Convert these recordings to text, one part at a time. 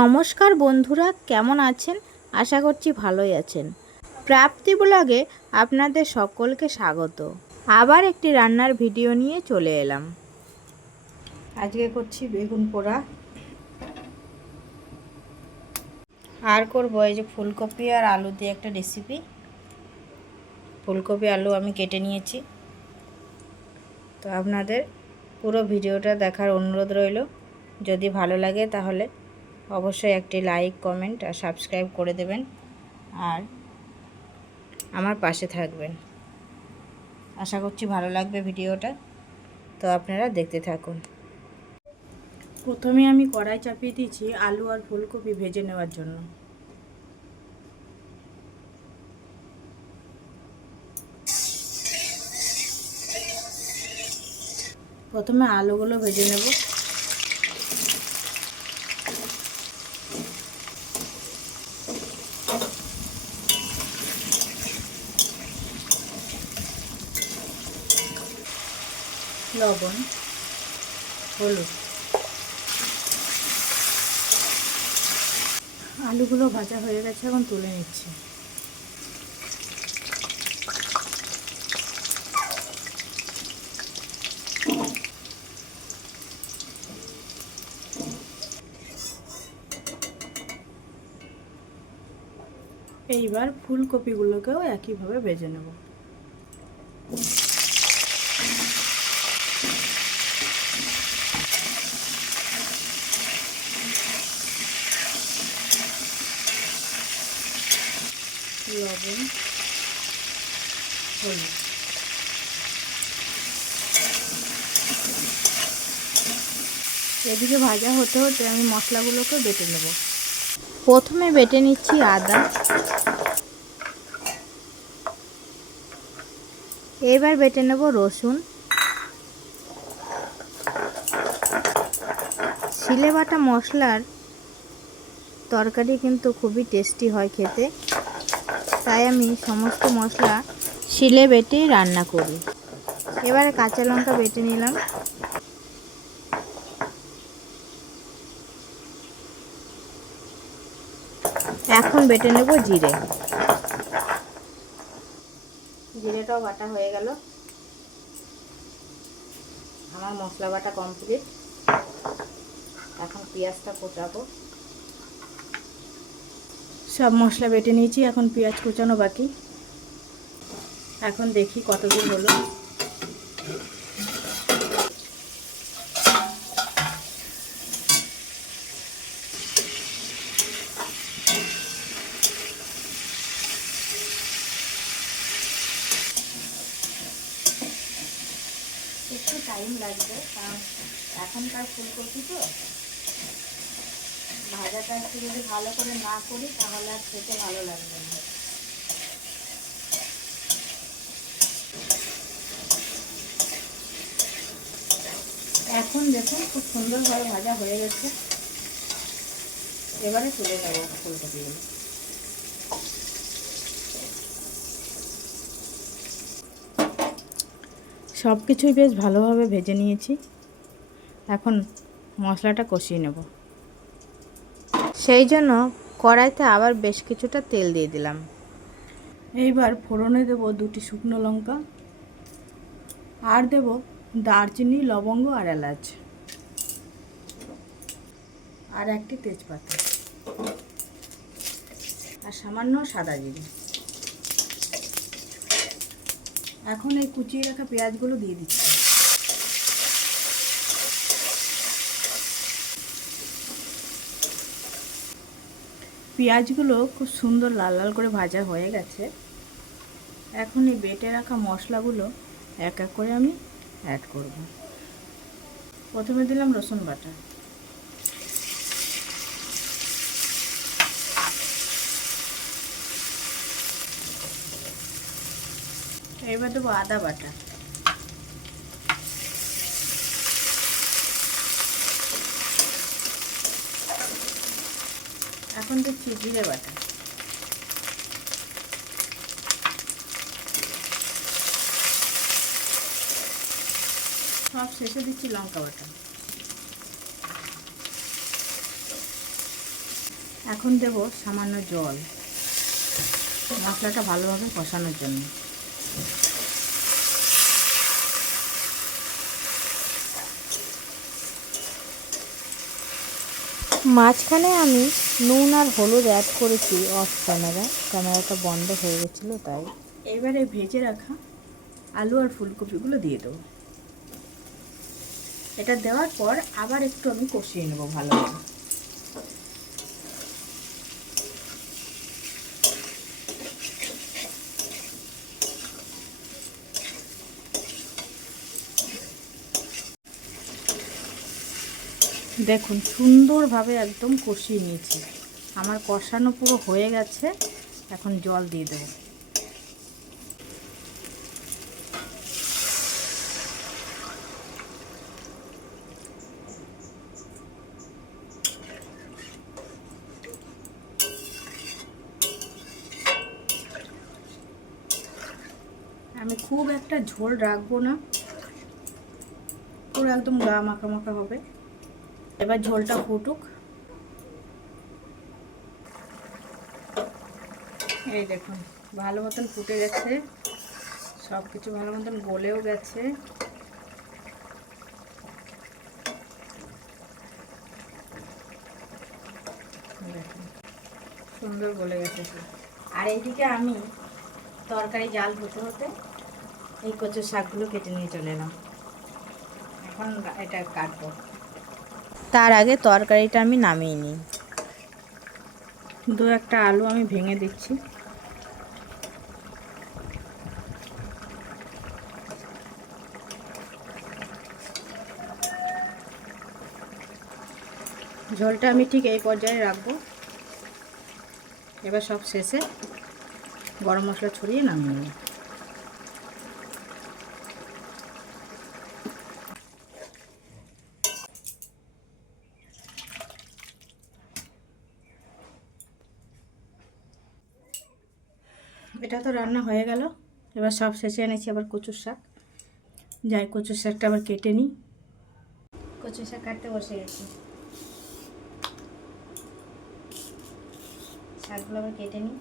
নমস্কার বন্ধুরা, কেমন আছেন? আশা করছি ভালোই আছেন। প্রাপ্তি ব্লগে আপনাদের সকলকে স্বাগত। আবার একটি রান্নার ভিডিও নিয়ে চলে এলাম। আজকে করছি বেগুন পোড়া, আর করবো এই যে ফুলকপি আর আলু দিয়ে একটা রেসিপি। ফুলকপি আলু আমি কেটে নিয়েছি, তো আপনাদের পুরো ভিডিওটা দেখার অনুরোধ রইল। যদি ভালো লাগে তাহলে অবশ্যই একটি লাইক, কমেন্ট আর সাবস্ক্রাইব করে দেবেন, আর আমার পাশে থাকবেন। আশা করছি ভালো লাগবে ভিডিওটা, তো আপনারা দেখতে থাকুন। প্রথমে আমি কড়াই চাপিয়ে দিয়েছি আলু আর ফুলকপি ভেজে নেওয়ার জন্য। প্রথমে আলুগুলো ভেজে নেব। লবণ, হলুদ, আলুগুলো ভাজা হয়ে গেছে, এখন তুলে নিচ্ছি। এইবার ফুলকপিগুলোকেও একইভাবে ভেজে নেব। লবণ, হলুদ, এদিকে ভাজা হতে হতে আমি মশলাগুলোকে বেটে নেব। প্রথমে বেটে নিচ্ছি আদা, এবার বেটে নেব রসুন। শিলে বাটা মশলার তরকারি কিন্তু খুবই টেস্টি হয় খেতে, তাই আমি সমস্ত মশলা শিলে বেটে রান্না করি। এবারে কাঁচা লঙ্কা বেটে নিলাম। এখন বেটে নেব জিরে। জিরেটাও বাটা হয়ে গেল। আমার মশলা বাটা কমপ্লিট। এখন পেঁয়াজটা কোচাবো। সব মশলা বেটে নিয়েছি, এখন পেঁয়াজ কোচানো বাকি। এখন দেখি কতদূর হলো। একটু টাইম লাগবে, কারণ এখনকার ফুলকপি তো ভাজাটা একটু যদি ভালো করে না করি তাহলে আর খেতে ভালো লাগবে না। এখন দেখুন খুব সুন্দরভাবে ভাজা হয়ে গেছে। এবারে তুলে নেব ফুলকপিগুলো। সব কিছুই বেশ ভালোভাবে ভেজে নিয়েছি, এখন মশলাটা কষিয়ে নেব। সেই জন্য কড়াইতে আবার বেশ কিছুটা তেল দিয়ে দিলাম। এইবার ফোড়নে দেব 2টি শুকনো লঙ্কা, আর দেব দারচিনি, লবঙ্গ আর এলাচ, আর 1টি তেজপাতা, আর সামান্য সাদা জিরে। এখন এই কুচিয়ে রাখা পেঁয়াজগুলো দিয়ে দিচ্ছি। পেঁয়াজগুলো খুব সুন্দর লাল লাল করে ভাজা হয়ে গেছে। এখন এই বেটে রাখা মশলাগুলো এক এক করে আমি অ্যাড করব। প্রথমে দিলাম রসুন বাটা, এবার দেবো আদা বাটা, এখন দিচ্ছি জিরে বাটা, সব শেষে দিচ্ছি লঙ্কা বাটা। এখন দেব সামান্য জল মশলাটা ভালোভাবে কষানোর জন্য। মাঝখানে আমি নুন আর হলুদ অ্যাড করেছি অফ ক্যামেরাটা বন্ধ হয়ে গেছিলো তাই। এবারে ভেজে রাখা আলু আর ফুলকপিগুলো দিয়ে দেবো। এটা দেওয়ার পর আবার একটু আমি কষিয়ে নেব ভালোভাবে। দেখুন সুন্দরভাবে একদম কষিয়ে নিয়েছি। আমার কষানো পুরো হয়ে গেছে, এখন জল দিয়ে দেবো। আমি খুব একটা ঝোল রাখবো না, পুরো একদম গা মাখা মাখা হবে। এবার ঝোলটা ফুটুক। এই দেখুন ভালো মতন ফুটে গেছে, সব কিছু ভালো মতন গলেও গেছে। দেখুন সুন্দর গলে গেছে। আর এইদিকে আমি তরকারি জাল হতে হতে এই কচুর শাকগুলো কেটে নিয়ে চলে এলাম। এখন এটা কাটবো। তার আগে তরকারিটা আমি নামিয়ে নিই। দু একটা আলু আমি ভেঙে দিচ্ছি। ঝোলটা আমি ঠিক এই পর্যায়ে রাখবো। এবার সব শেষে গরম মশলা ছড়িয়ে নামিয়ে নিই। এটা তো রান্না হয়ে গেল। এবার সব শেষে এনেছি আবার কচুর শাক। যাই কচুর শাকটা আবার কেটে নিই। কচুর শাক কাটতে বসে গেছি। শাকগুলো আবার কেটে নিই।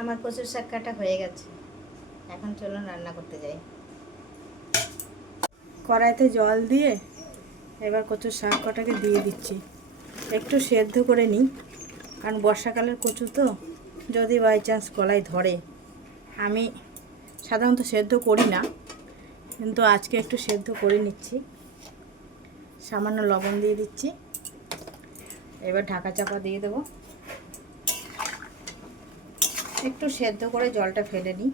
আমার কচুর শাক কাটা হয়ে গেছে, এখন চলুন রান্না করতে যাই। কড়াইতে জল দিয়ে এবার কচুর শাক কটাকে দিয়ে দিচ্ছি। একটু সেদ্ধ করে নিই, কারণ বর্ষাকালের কচু তো যদি বাই চান্স গলায় ধরে। আমি সাধারণত সেদ্ধ করি না, কিন্তু আজকে একটু সেদ্ধ করে নিচ্ছি। সামান্য লবণ দিয়ে দিচ্ছি। এবার ঢাকা চাপা দিয়ে দেবো। একটু সেদ্ধ করে জলটা ফেলে নিই।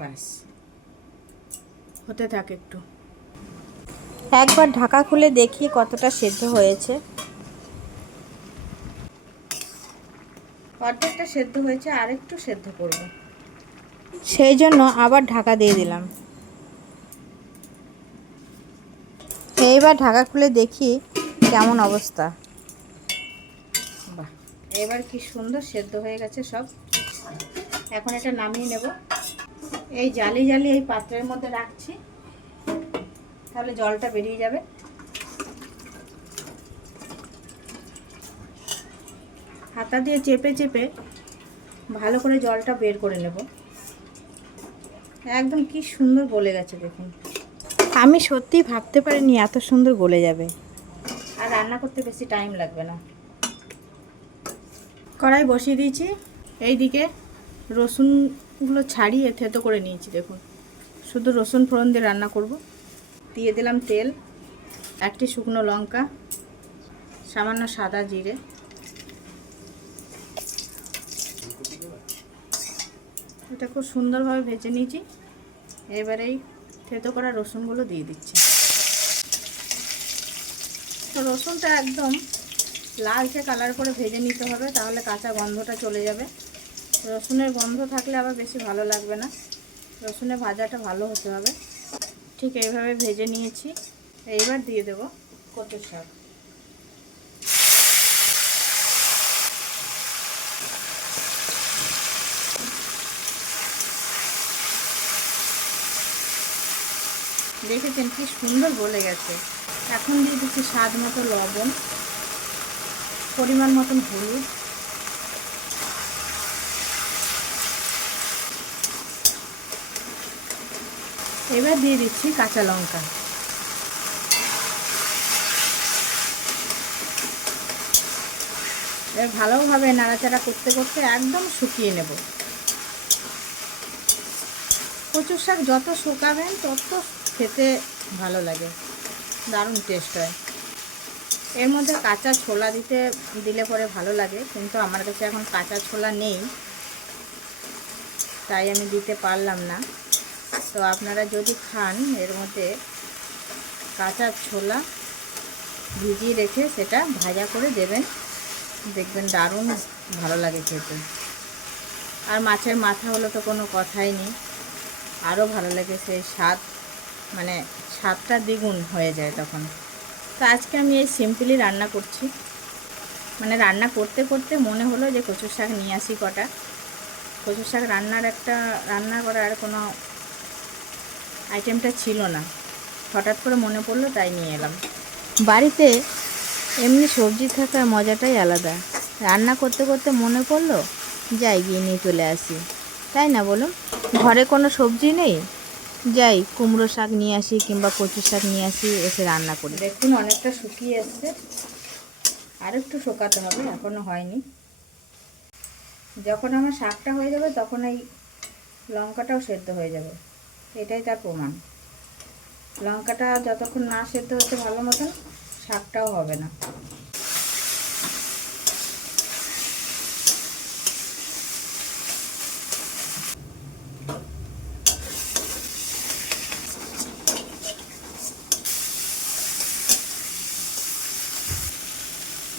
ব্যাস হতে থাকে একটু। একবার ঢাকা খুলে দেখি কতটা সেদ্ধ হয়েছে। অর্ধেকটা সেদ্ধ হয়েছে, আর একটু সেদ্ধ করব, সেই জন্য আবার ঢাকা দিয়ে দিলাম। এইবার ঢাকা খুলে দেখি কেমন অবস্থা। বাহ, এবার কি সুন্দর সেদ্ধ হয়ে গেছে সব। এখন এটা নামিয়ে নেব। এই জালি জালি এই পাত্রের মধ্যে রাখছি, তাহলে জলটা বেরিয়ে যাবে। হাতা দিয়ে চেপে চেপে ভালো করে জলটা বের করে নেব। একদম কি সুন্দর গলে গেছে দেখুন। আমি সত্যিই ভাবতে পারিনি এত সুন্দর গলে যাবে। আর রান্না করতে বেশি টাইম লাগবে না। কড়াই বসিয়ে দিয়েছি। এইদিকে রসুনগুলো ছাড়িয়ে থেতো করে নিয়েছি। দেখুন শুধু রসুন ফোড়ন দিয়ে রান্না করব। দিয়ে দিলাম তেল, একটি শুকনো লঙ্কা, সামান্য সাদা জিরে। এটা খুব সুন্দরভাবে ভেজে নিয়েছি। এবারে এই থেতো করা রসুনগুলো দিয়ে দিচ্ছি। তো রসুনটা একদম লালচে কালার করে ভেজে নিতে হবে, তাহলে কাঁচা গন্ধটা চলে যাবে। রসুনের গন্ধ থাকলে আবার বেশি ভালো লাগবে না, রসুনের ভাজাটা ভালো হতে হবে। ঠিক এইভাবে ভেজে নিয়েছি। এইবার দিয়ে দেব কচুর শাক। দেখেছেন কি সুন্দর গলে গেছে। এখন দিয়ে দিচ্ছি স্বাদ মতো লবণ, পরিমাণ মতন হলুদ, এবার দিয়ে দিচ্ছি কাঁচা লঙ্কা। এবার ভালোভাবে নাড়াচাড়া করতে করতে একদম শুকিয়ে নেব। কচুর শাক যত শুকাবেন তত খেতে ভালো লাগে, দারুণ টেস্ট হয়। এর মধ্যে কাঁচা ছোলা দিলে পরে ভালো লাগে, কিন্তু আমার কাছে এখন কাঁচা ছোলা নেই, তাই আমি দিতে পারলাম না। তো আপনারা যদি খান এর মধ্যে কাঁচা ছোলা ভিজিয়ে রেখে সেটা ভাজা করে দেবেন, দেখবেন দারুণ ভালো লাগে খেতে। আর মাছের মাথা হলে তো কোনো কথাই নেই, আরও ভালো লাগে, সেই স্বাদ মানে স্বাদটা দ্বিগুণ হয়ে যায় তখন। তো আজকে আমি এই সিম্পলি রান্না করছি, মানে রান্না করতে করতে মনে হলো যে কচুর শাক নিয়ে আসি কটা। কচুর শাক রান্না করার কোনো আইটেমটা ছিল না, হঠাৎ করে মনে পড়লো তাই নিয়ে এলাম। বাড়িতে এমনি সবজি থাকার মজাটাই আলাদা, রান্না করতে করতে মনে পড়লো যাই গিয়ে নিয়ে চলে আসি, তাই না বলুন? ঘরে কোনো সবজি নেই, যাই কুমড়ো শাক নিয়ে আসি কিংবা কচু শাক নিয়ে আসি, এসে রান্না করি। দেখুন অনেকটা শুকিয়ে এসছে, আর একটু শুকাতে হবে, এখনও হয়নি। যখন আমার শাকটা হয়ে যাবে তখন এই লঙ্কাটাও সেদ্ধ হয়ে যাবে, এটাই তার প্রমাণ। লঙ্কাটা যতক্ষণ না সেদ্ধ হচ্ছে ভালো মতন, শাকটাও হবে না।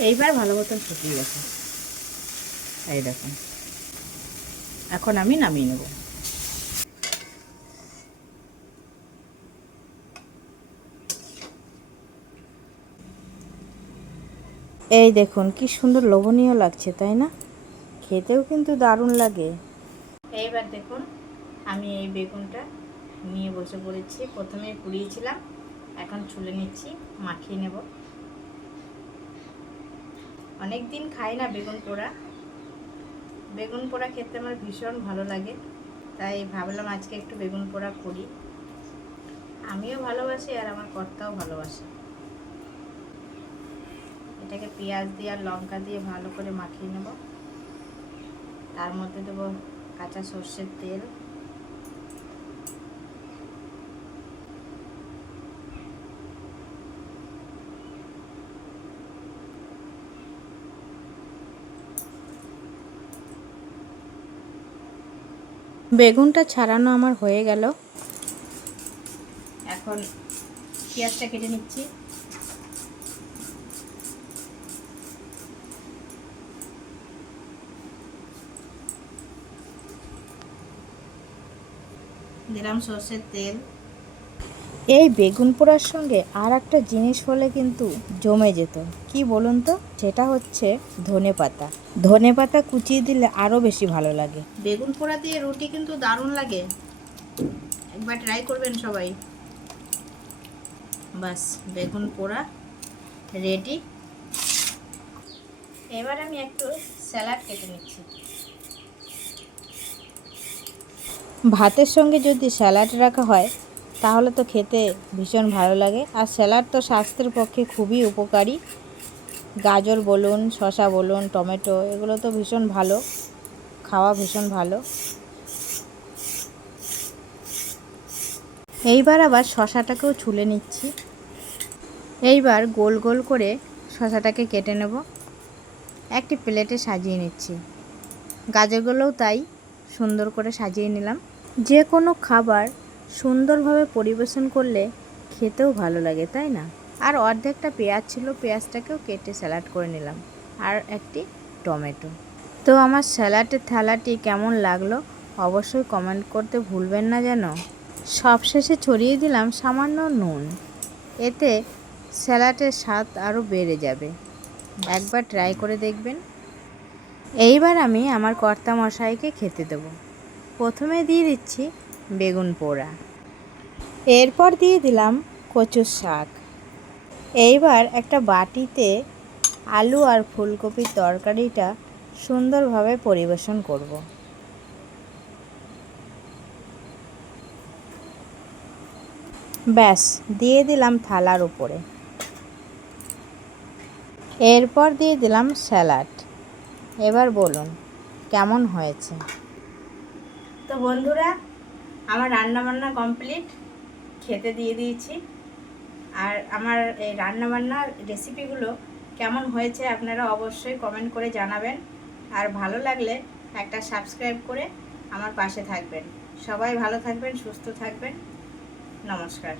এইবার ভালো মতন শুকিয়ে গেছে, এই দেখুন। এখন আমি নামিয়ে নেব। এই দেখুন কি সুন্দর লোভনীয় লাগছে, তাই না? খেতেও কিন্তু দারুণ লাগে। এইবার দেখুন আমি এই বেগুনটা নিয়ে বসে পড়েছি। প্রথমে পুড়িয়েছিলাম, এখন ছুলে নিচ্ছি, মাখিয়ে নেব। অনেক দিন খাই না বেগুন পোড়া। বেগুন পোড়া খেতে আমার ভীষণ ভালো লাগে, তাই ভাবলাম আজকে একটু বেগুন পোড়া করি। আমিও ভালোবাসি আর আমার কর্তাও ভালোবাসে। এটাকে পেঁয়াজ দিয়ে আর লঙ্কা দিয়ে ভালো করে মাখিয়ে নেব। তার মধ্যে দেবো কাঁচা সর্ষের তেল, বেগুনটা ছাড়ানো আমার হয়ে গেল। এখন পেঁয়াজটা কেটে নিচ্ছি। দিলাম সর্ষের তেল। এই বেগুন পোড়ার সঙ্গে আর একটা জিনিস হলে কিন্তু জমে যেত, কি বলুন তো? সেটা হচ্ছে ধনেপাতা। ধনেপাতা কুচিয়ে দিলে আরও বেশি ভালো লাগে। বেগুন পোড়া দিয়ে রুটি কিন্তু দারুণ লাগে, একবার ট্রাই করবেন সবাই। বাস বেগুন পোড়া রেডি। এবার আমি একটু স্যালাড কেটে নিচ্ছি। ভাতের সঙ্গে যদি স্যালাড রাখা হয় তাহলে তো খেতে ভীষণ ভালো লাগে। আর স্যালাড তো স্বাস্থ্যের পক্ষে খুবই উপকারী। গাজর বলুন, শসা বলুন, টমেটো, এগুলো তো ভীষণ ভালো, খাওয়া ভীষণ ভালো। এইবার আবার শসাটাকেও ছুলে নিচ্ছি। এইবার গোল গোল করে শসাটাকে কেটে নেব, একটি প্লেটে সাজিয়ে নিচ্ছি। গাজরগুলোও তাই সুন্দর করে সাজিয়ে নিলাম। যে কোনো খাবার সুন্দরভাবে পরিবেশন করলে খেতেও ভালো লাগে, তাই না? আর অর্ধেকটা পেঁয়াজ ছিল, পেঁয়াজটাকেও কেটে স্যালাড করে নিলাম, আর একটি টমেটো। তো তো আমার স্যালাডের থালাটি কেমন লাগলো অবশ্যই কমেন্ট করতে ভুলবেন না যেন। সবশেষে ছড়িয়ে দিলাম সামান্য নুন, এতে স্যালাডের স্বাদ আরও বেড়ে যাবে। একবার ট্রাই করে দেখবেন। এইবার আমি আমার কর্তা মশাইকে খেতে দেব। প্রথমে দিয়ে দিচ্ছি বেগুন পোড়া, এরপর দিয়ে দিলাম কচুর শাক। এইবার একটা বাটিতে আলু আর ফুলকপির তরকারিটা সুন্দরভাবে পরিবেশন করব। ব্যাস, দিয়ে দিলাম থালার উপরে। এরপর দিয়ে দিলাম স্যালাড। এবার বলুন কেমন হয়েছে। তো বন্ধুরা, আমার রান্নাবান্না কমপ্লিট, খেতে দিয়ে দিয়েছি। আর আমার এই রান্নাবান্নার রেসিপিগুলো কেমন হয়েছে আপনারা অবশ্যই কমেন্ট করে জানাবেন। আর ভালো লাগলে একটা সাবস্ক্রাইব করে আমার পাশে থাকবেন। সবাই ভালো থাকবেন, সুস্থ থাকবেন। নমস্কার।